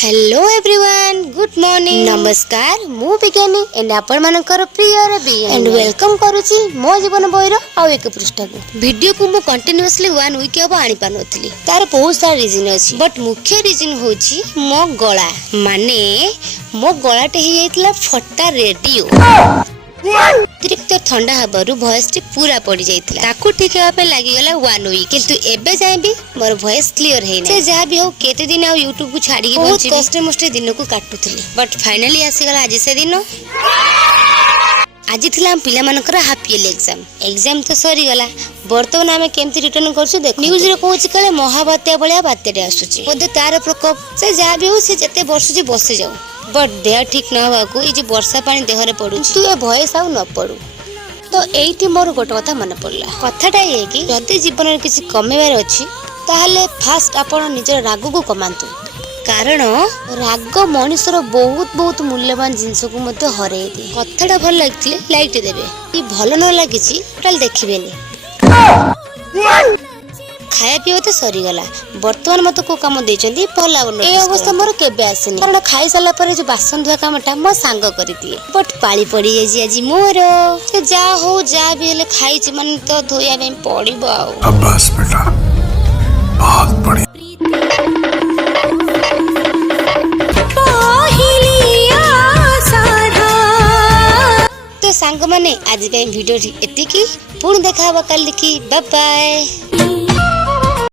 Hello everyone, good morning, नमस्कार। मु विज्ञानी एंड आपण मानकर प्रिय रवि एंड वेलकम करूची मो जीवन बहिर आ एक पृष्ठ को वीडियो को मु कंटिन्यूअसली 1 वीक अब आनी पानथली। तार बहुत सारा रीजन अछि, बट मुख्य रीजन होची मो गला, माने मो गलाटे ही जाइतला फटा रेडियो। अतिरिक्त ठंडा हबारु वॉइस टी पूरा पड़ी जाइतला। ताकू ठीक हेबा पे लागि गला 1 वीक, किंतु एबे जाय भी मोर वॉइस क्लियर हेइ नै। से जा भी हो केते दिन आ YouTube को छाडी के बंची बहुत कष्ट मष्ट दिन को काटुथली, बट फाइनली आसी गला आज से दिन। आज थिला पिला मानकर हाफ ईयर एग्जाम तो सरी गला। वर्तमान आमे केमती रिटर्न करछु देख। न्यूज रे कहूची कले महाबात्या बलिया बात्याटे आसुची, बोधे तार प्रकोप से जा भी हो से जते वर्ष जे बसे जाऊ, बट देह ठीक न हवा को ई जे वर्षा पानी देह रे पडु तू ए भयस आउ न पडु। तो एइठी मोर गोटे कथा मन पड़ला। कथाटा ये कि जदि जीवन में किसी कमेबार अछि ताहले फास्ट आपण निजर राग को कमांतु, कारण राग मनुष्यर बहुत बहुत मूल्यवान जिंस को मते हरे दे। कथाटा भल लागथिले लाइक देबे, ई भल न लागिछि टोटल देखिबेनी। खाया पीवा तो सरी गला, वर्तमान मत को काम देचंदी पला बन। ए अवस्था मोर केबे आसेनी, कारण खाई साला पर जो बासन धुआ कामटा मो सांग करि दिए, बट पाली पड़ी जाई आज मोर। से जा हो जा भी ले खाई छ मन तो धोया में पड़िबो आ। अब्बास बेटा बहुत बढ़िया। तो सांग माने आज पे वीडियो एति की पुण देखा कल की बाय बाय।